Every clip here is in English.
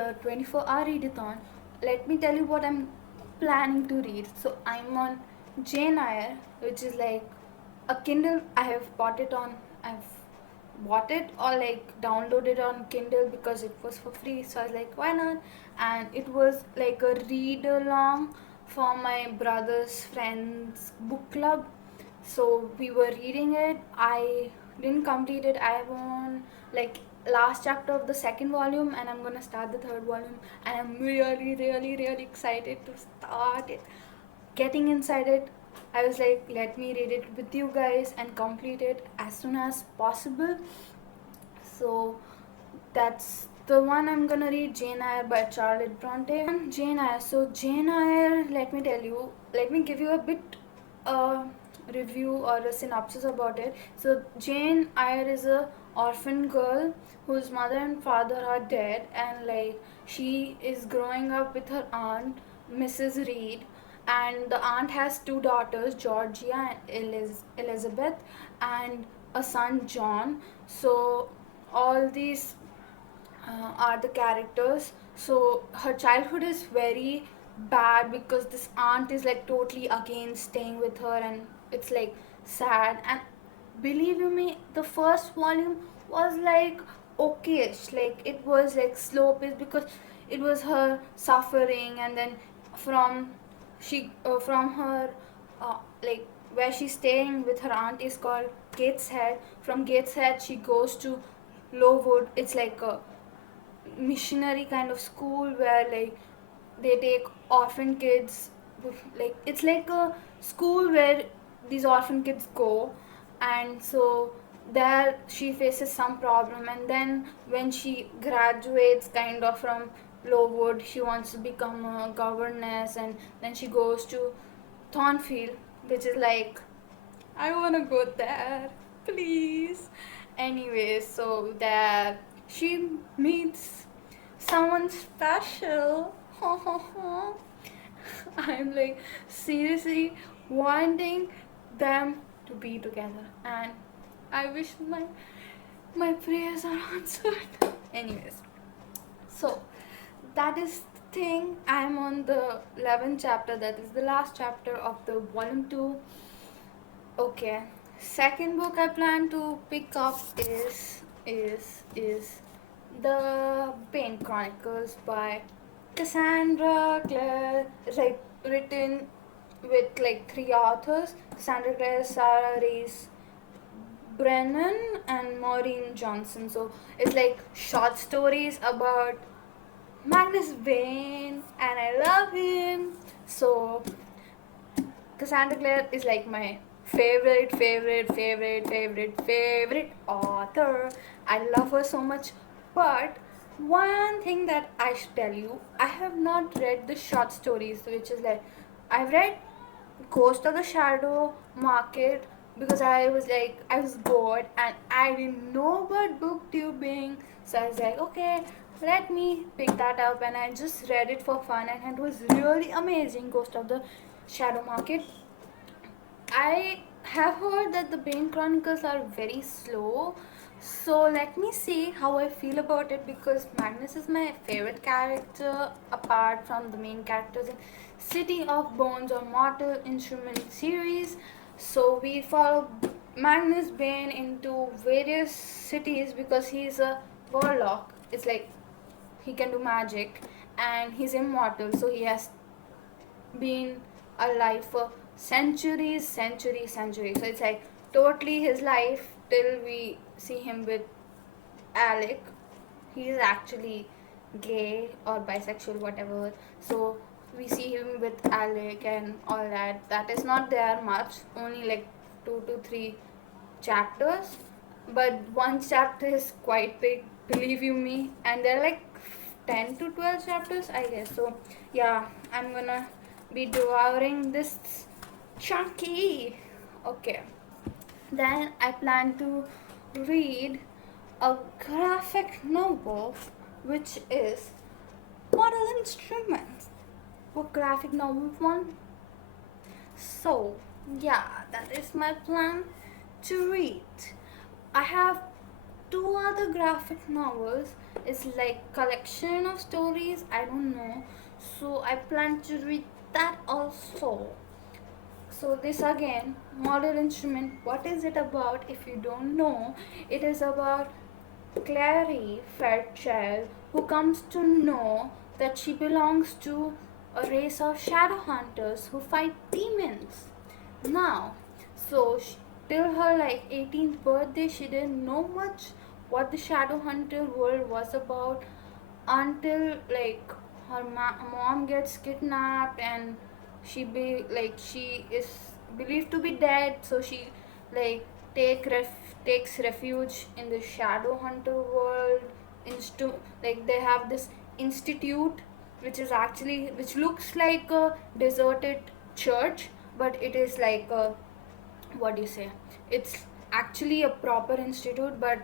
the 24-hour readathon, let me tell you what I'm planning to read. So I'm on Jane Eyre, which is like a Kindle. I've bought it or like downloaded on Kindle because it was for free. So I was like, why not? And it was like a read along for my brother's friend's book club. So we were reading it. I didn't complete it. I am on like last chapter of the second volume, and I'm gonna start the third volume, and I'm really really excited to start it. Getting inside it, I was like, let me read it with you guys and complete it as soon as possible. So that's the one I'm gonna read, Jane Eyre by Charlotte Bronte. Jane Eyre. So Jane Eyre, let me give you a bit review or a synopsis about it. So Jane Eyre is a orphan girl whose mother and father are dead, and like she is growing up with her aunt, Mrs. Reed, and the aunt has two daughters, Georgia and Elizabeth, and a son, John. So all these are the characters. So her childhood is very bad because this aunt is like totally against staying with her, and it's like sad. And believe you me, the first volume was like okayish, like it was like slow pace because it was her suffering, and then from from her like where she's staying with her aunt is called Gateshead. From Gateshead she goes to Lowood. It's like a missionary kind of school where like they take orphan kids. Like it's like a school where these orphan kids go, and so there she faces some problem, and then when she graduates kind of from Lowood, she wants to become a governess, and then she goes to Thornfield, which is like, I wanna go there, please. Anyway, so there she meets someone special. I'm like seriously wanting them to be together, and I wish my prayers are answered. Anyways, so that is the thing. I'm on the 11th chapter. That is the last chapter of the volume 2. Okay. Second book I plan to pick up is The Pain Chronicles by Cassandra Clare. It's like written with like three authors: Cassandra Clare, Sarah Reese Brennan, and Maureen Johnson. So it's like short stories about Magnus Bane, and I love him. So Cassandra Clare is like my favorite author. I love her so much. But one thing that I should tell you, I have not read the short stories, which is like I've read Ghost of the Shadow Market because I was bored and I didn't know about booktubing. So I was like, okay, let me pick that up, and I just read it for fun, and it was really amazing. Ghost of the Shadow Market. I have heard that the Bane Chronicles are very slow, so let me see how I feel about it, because Magnus is my favorite character apart from the main characters in City of Bones or Mortal Instrument series. So we follow Magnus Bane into various cities because he's a warlock. It's like he can do magic and he's immortal, so he has been alive for centuries. So it's like totally his life till we see him with Alec. He is actually gay or bisexual, whatever. So we see him with Alec and all that. That is not there much, only like 2 to 3 chapters. But one chapter is quite big, believe you me, and there are like 10 to 12 chapters, I guess. So yeah, I'm gonna be devouring this chunky. Okay, then I plan to read a graphic novel, which is Mortal Instruments, book graphic novel one. So yeah, that is my plan to read. I have two other graphic novels It's like collection of stories, I don't know. So I plan to read that also. So this again, modern instrument, what is it about? If you don't know, it is about Clary Fairchild, who comes to know that she belongs to a race of shadow hunters who fight demons. Now, so till her like 18th birthday, she didn't know much what the shadow hunter world was about until like her mom gets kidnapped and she is believed to be dead, so she like takes refuge in the shadow hunter world. Like they have this institute which looks like a deserted church, but it is like a, what do you say, it's actually a proper institute, but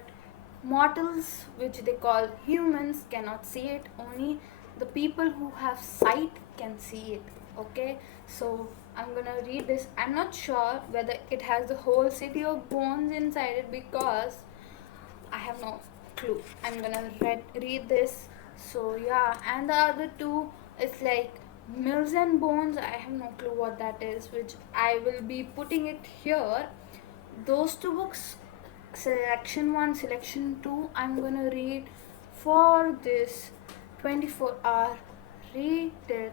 mortals, which they call humans, cannot see it. Only the people who have sight can see it. Okay, so I'm gonna read this. I'm not sure whether it has the whole city of bones inside it because I have no clue. I'm gonna read this. So yeah, and the other two, it's like Mills and Bones. I have no clue what that is, which I will be putting it here. Those two books, selection 1, selection 2, I'm gonna read for this 24-hour read it.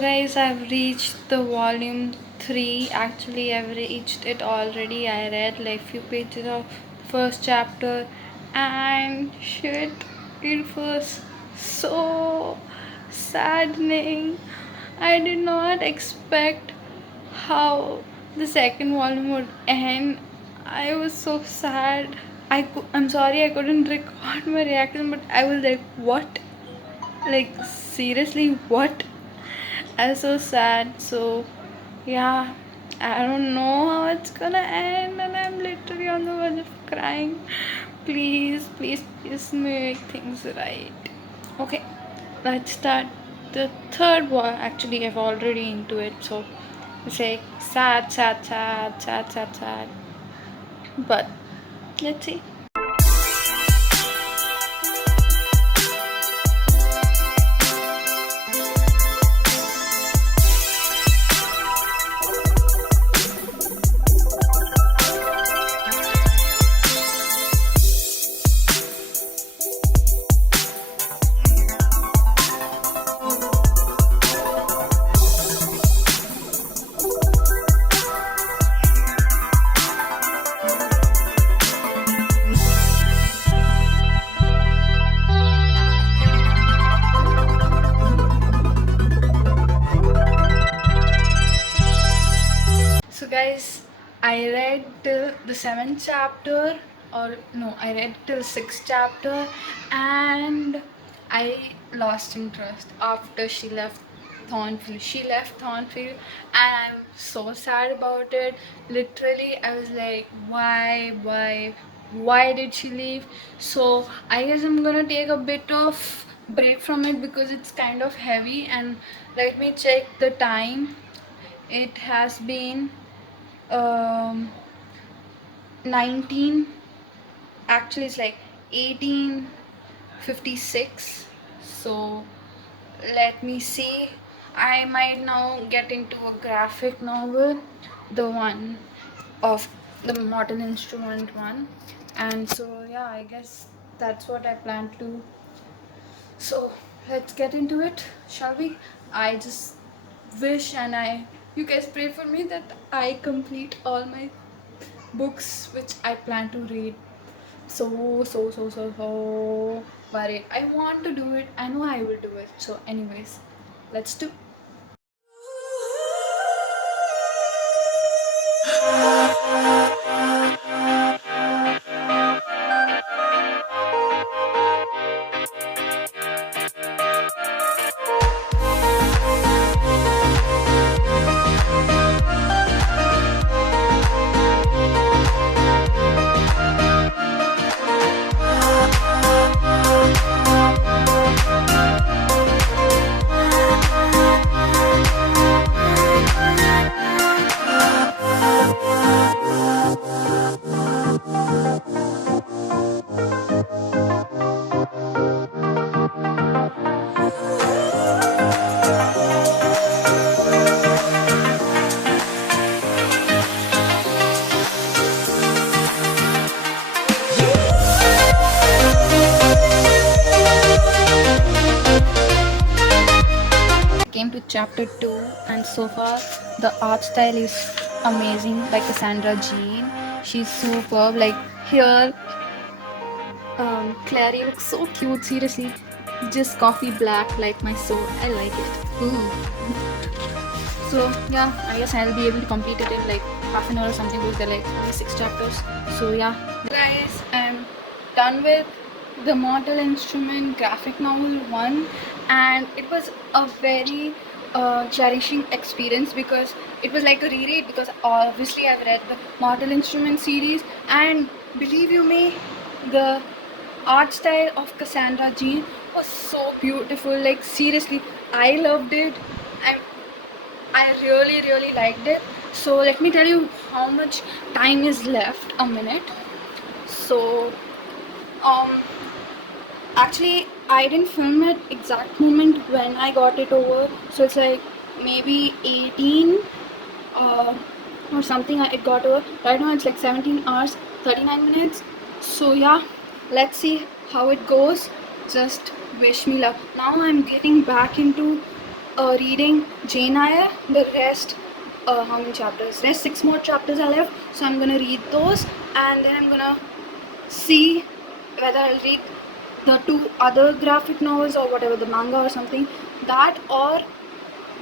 Guys, I've reached the volume 3. Actually, I've reached it already. I read like few pages of first chapter and shit, it was so saddening. I did not expect how the second volume would end. I was so sad. I'm sorry I couldn't record my reaction, but I was like, what? Like, seriously, what? I was so sad. So yeah, I don't know how it's gonna end, and I'm literally on the verge of crying. Please, please, please make things right. Okay, let's start the third one. Actually, I've already into it, so it's like sad, sad, sad, sad, sad, sad. But let's see. So guys, I read till the 7th chapter, or no, I read till 6th chapter, and I lost interest after she left Thornfield. She left Thornfield, and I'm so sad about it. Literally, I was like, why did she leave? So I guess I'm gonna take a bit of break from it because it's kind of heavy. And let me check the time. It has been 19, actually it's like 1856. So let me see, I might now get into a graphic novel, the one of the modern instrument one. And so yeah, I guess that's what I plan to do. So let's get into it, shall we? I just wish and you guys pray for me that I complete all my books which I plan to read. So worried. I want to do it. I know I will do it. So, anyways, let's do. Came to chapter 2, and so far the art style is amazing. Like Cassandra Jean, she's superb. Like here, Clary looks so cute. Seriously, just coffee black like my soul. I like it. Ooh. So yeah, I guess I'll be able to complete it in like half an hour or something because there are like only 6 chapters. So yeah, guys, I'm done with the Mortal Instrument graphic novel 1, and it was a very cherishing experience because it was like a reread, because obviously I've read the Mortal Instrument series, and believe you me, the art style of Cassandra Jean was so beautiful. Like seriously, I loved it. I really liked it. So let me tell you how much time is left. A minute. So um actually I didn't film at exact moment when I got it over. So it's like maybe 18 uh, or something it got over. Right now it's like 17 hours 39 minutes. So yeah, let's see how it goes. Just wish me luck. Now I'm getting back into reading Jane Eyre. The rest, how many chapters? There's 6 more chapters are left, so I'm gonna read those, and then I'm gonna see whether I'll read the 2 other graphic novels or whatever, the manga or something, that or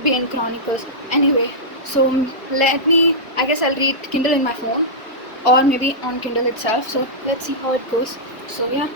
Bane Chronicles. Anyway, so I guess I'll read Kindle in my phone or maybe on Kindle itself. So let's see how it goes. So yeah.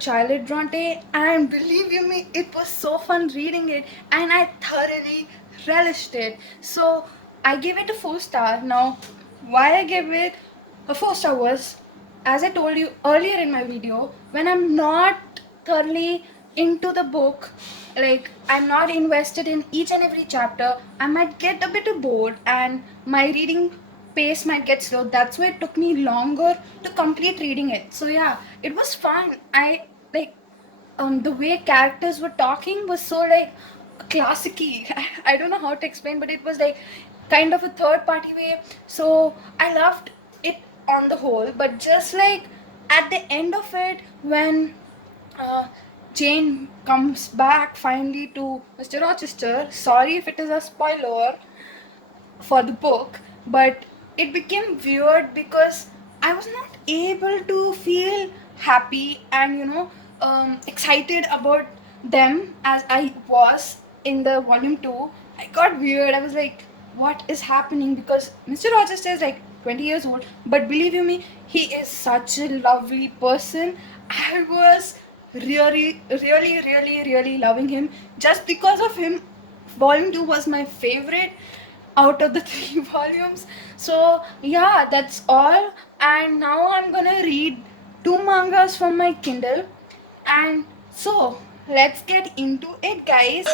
Charlotte Bronte, and believe you me, it was so fun reading it, and I thoroughly relished it. So I gave it a 4-star. Now, why I gave it a 4-star was, as I told you earlier in my video, when I'm not thoroughly into the book, like I'm not invested in each and every chapter, I might get a bit bored and my reading pace might get slow. That's why it took me longer to complete reading it. So yeah, it was fun. I like the way characters were talking was so like classicy. I don't know how to explain, but it was like kind of a third party way. So I loved it on the whole, but just like at the end of it, when uh, Jane comes back finally to Mr. Rochester. Sorry if it is a spoiler for the book, but it became weird because I was not able to feel happy and excited about them as I was in the volume 2. I got weird. I was like, what is happening? Because Mr. Rochester is like 20 years old, but believe you me, he is such a lovely person. I was really loving him. Just because of him, volume 2 was my favorite out of the 3 volumes. So yeah, that's all. And now I'm gonna read 2 mangas from my Kindle. And so let's get into it, guys.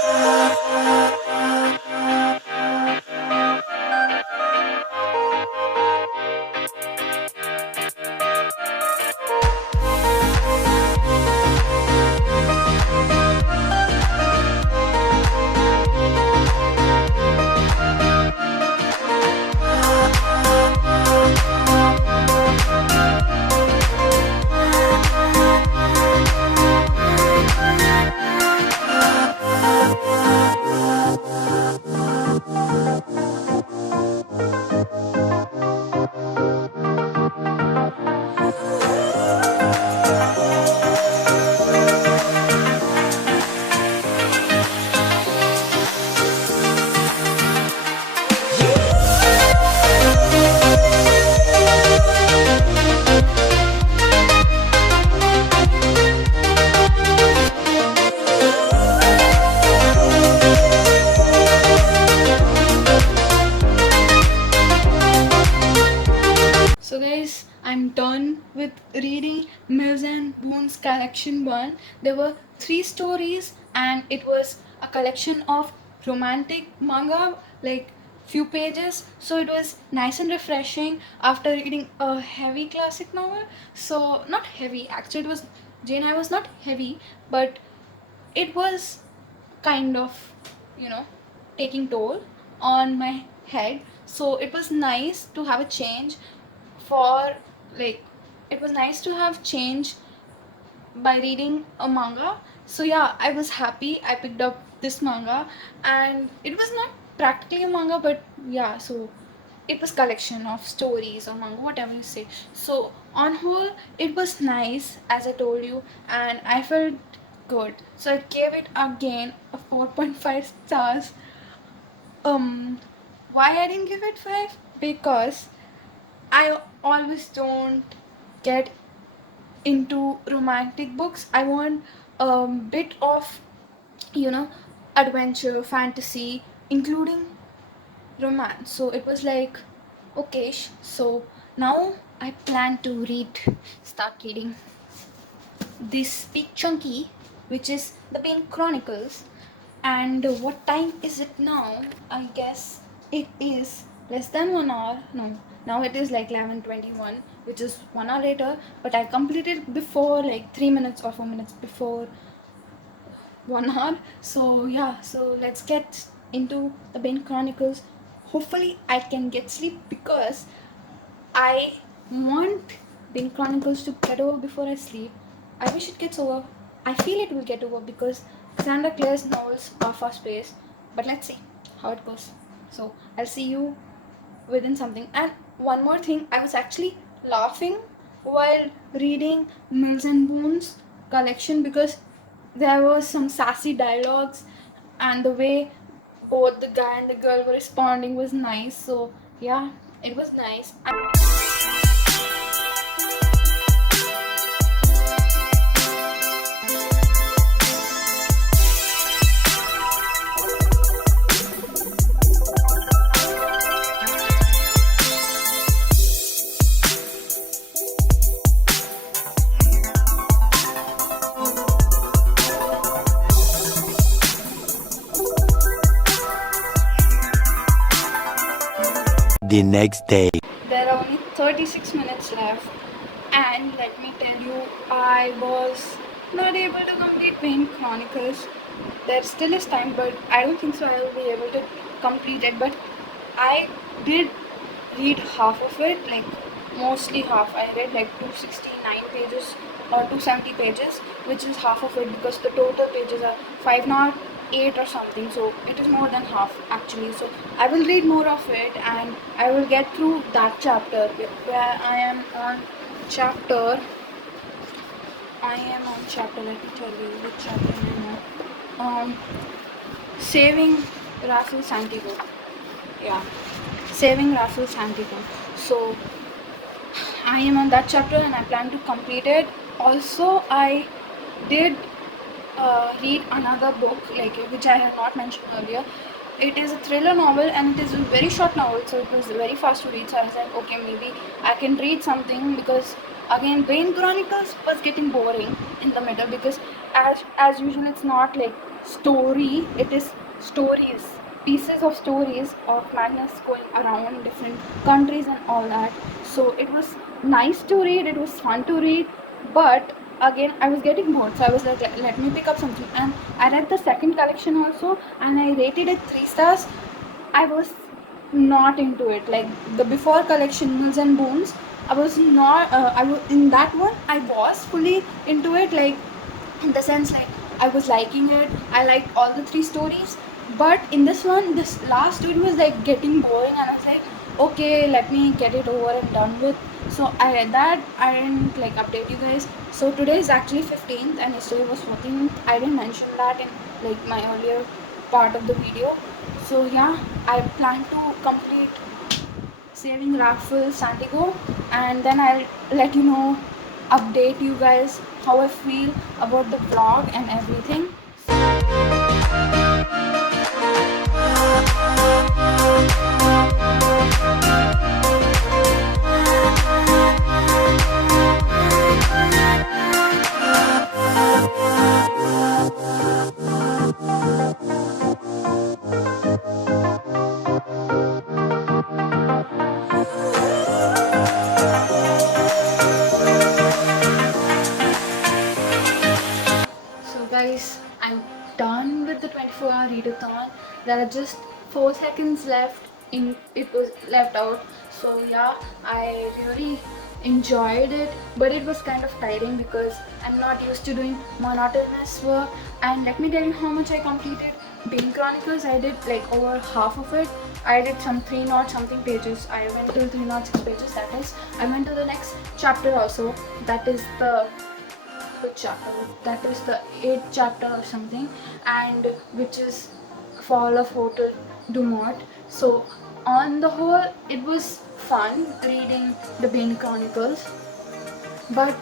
So guys, I'm done with reading Mills and Boon's collection 1. There were 3 stories and it was a collection of romantic manga, like few pages. So it was nice and refreshing after reading a heavy classic novel. So not heavy, actually it was Jane I was not heavy, but it was kind of, you know, taking toll on my head. So it was nice to have a change for, like, it was nice to have change by reading a manga. So yeah, I was happy I picked up this manga, and it was not practically a manga, but yeah, so it was collection of stories or manga, whatever you say. So on whole, it was nice, as I told you, and I felt good. So I gave it again a 4.5 stars. Why I didn't give it 5? Because I always don't get into romantic books. I want a bit of, you know, adventure, fantasy, including romance. So it was like, okay, so now I plan to start reading this big chunky, which is the Pain Chronicles. And what time is it now? I guess it is less than 1 hour. No, now it is like 11:21, which is 1 hour later. But I completed before, like 3 minutes or 4 minutes before 1 hour. So yeah, so let's get into the Pain Chronicles. Hopefully, I can get sleep because I want Pain Chronicles to get over before I sleep. I wish it gets over. I feel it will get over because Sandra Clare's novels are fast paced. But let's see how it goes. So I'll see you within something. And one more thing, I was actually laughing while reading Mills and Boon's collection because there was some sassy dialogues, and the way both the guy and the girl were responding was nice. So yeah, it was nice. The next day. There are only 36 minutes left, and let me tell you, I was not able to complete Pain Chronicles. There still is time, but I don't think so I will be able to complete it. But I did read half of it, like mostly half. I read like 269 pages or 270 pages, which is half of it because the total pages are 508 or something. So it is more than half actually. So I will read more of it and I will get through that chapter where I am on chapter. Let me tell you which chapter I am on. Saving Rafael Santiago. Yeah, Saving Rafael Santiago. So I am on that chapter and I plan to complete it. Also, I did read another book like which I have not mentioned earlier. It is a thriller novel and it is a very short novel, so it was very fast to read. So I was like, okay, maybe I can read something, because again, Bane Chronicles was getting boring in the middle, because as usual, it's not like story; it is stories, pieces of stories of Magnus going around different countries and all that. So it was nice to read. It was fun to read, but again I was getting bored, so I was like, let me pick up something, and I read the second collection also, and I rated it 3 stars. I was not into it. Like the before collection, Mills and Bones, I was not I was in that one, I was fully into it, like in the sense like I was liking it. I liked all the 3 stories, but in this one, this last story was like getting boring, and I was like, okay, let me get it over and done with. So I read that. I didn't like update you guys. So today is actually 15th and yesterday was 14th. I didn't mention that in like my earlier part of the video. So yeah, I plan to complete saving raffle Santiago, and then I'll let you know, update you guys how I feel about the vlog and everything. So guys, I'm done with the 24-hour readathon. There are just 4 seconds left in it was left out. So yeah, I really enjoyed it, but it was kind of tiring because I'm not used to doing monotonous work. And let me tell you how much I completed. Bane Chronicles, I did like over half of it. I did some 3 naught something pages. I went till 306 pages, that is. I went to the next chapter also, that is the chapter, that is the 8th chapter or something, and which is Fall of Hotel Dumont. So on the whole, it was fun reading the Bane Chronicles, but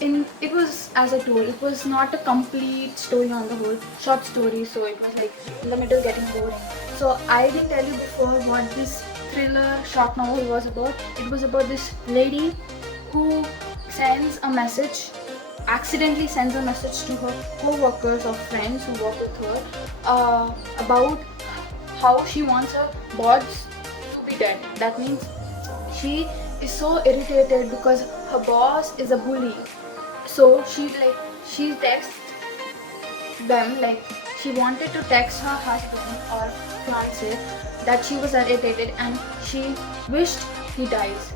it was, as I told, it was not a complete story on the whole, short story, so it was like in the middle getting boring. So I didn't tell you before what this thriller short novel was about. It was about this lady who sends a message, accidentally sends a message to her co-workers or friends who work with her, about how she wants her boss to be dead. That means she is so irritated because her boss is a bully. So she texts them, like she wanted to text her husband or fiance that she was irritated and she wished he dies.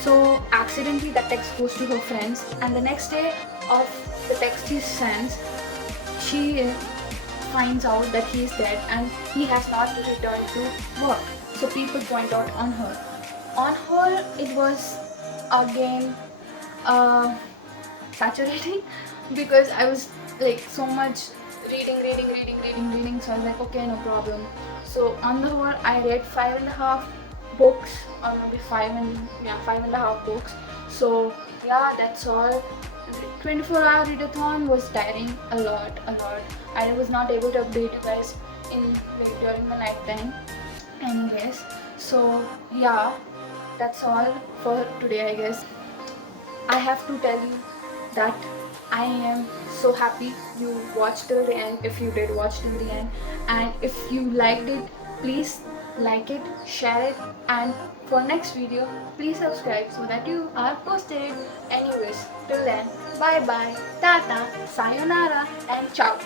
So accidentally that text goes to her friends, and the next day of the text he sends, she finds out that he is dead and he has not returned to work. So people point out on her. On whole, it was again saturating because I was like so much reading. So I was like, okay, no problem. So on the whole, I read 5.5 books, or maybe 5.5 books. So yeah, that's all. 24-hour readathon was tiring a lot. I was not able to update you guys in like during the night time. Anyways, so yeah, that's all for today, I guess. I have to tell you that I am so happy you watched till the end, if you did watch till the end, and if you liked it, please like it, share it, and for next video, please subscribe so that you are posted. Anyways, till then, bye bye, tata, sayonara, and ciao.